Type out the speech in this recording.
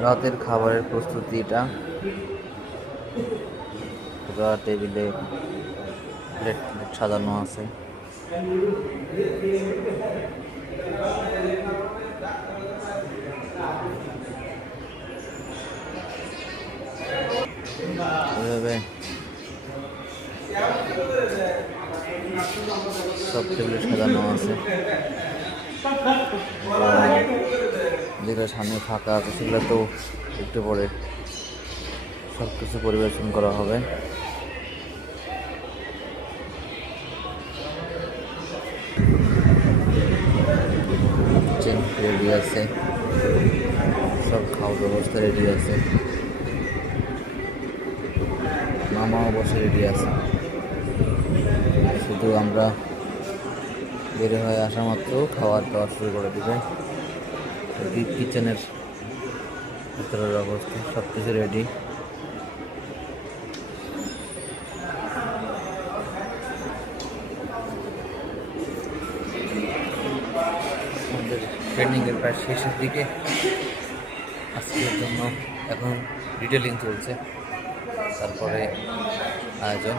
রাতের খাবারের প্রস্তুতি এটা। পুরা টেবিলে প্লেট প্লেট সাজানো আছে। এভাবে সব টেবিলে সাজানো আছে। যেগুলো সামনে ফাঁকা আছে সেগুলো তো একটু পরে সব কিছু পরিবেশন করা হবে। কিচেন রেডি আছে, সব খাওয়ার ব্যবস্থা রেডি আছে, মামাও বসে রেডি আছে। শুধু আমরা বের হয়ে আসা মাত্র খাওয়ার দাওয়া শুরু করে দিবে। কিচেনের ভিতরের অবস্থা সব কিছু রেডি। আমাদের ট্রেনিংয়ের প্রায় শেষের দিকে আজকের জন্য এখন ডিটেলিং চলছে, তারপরে আয়োজন।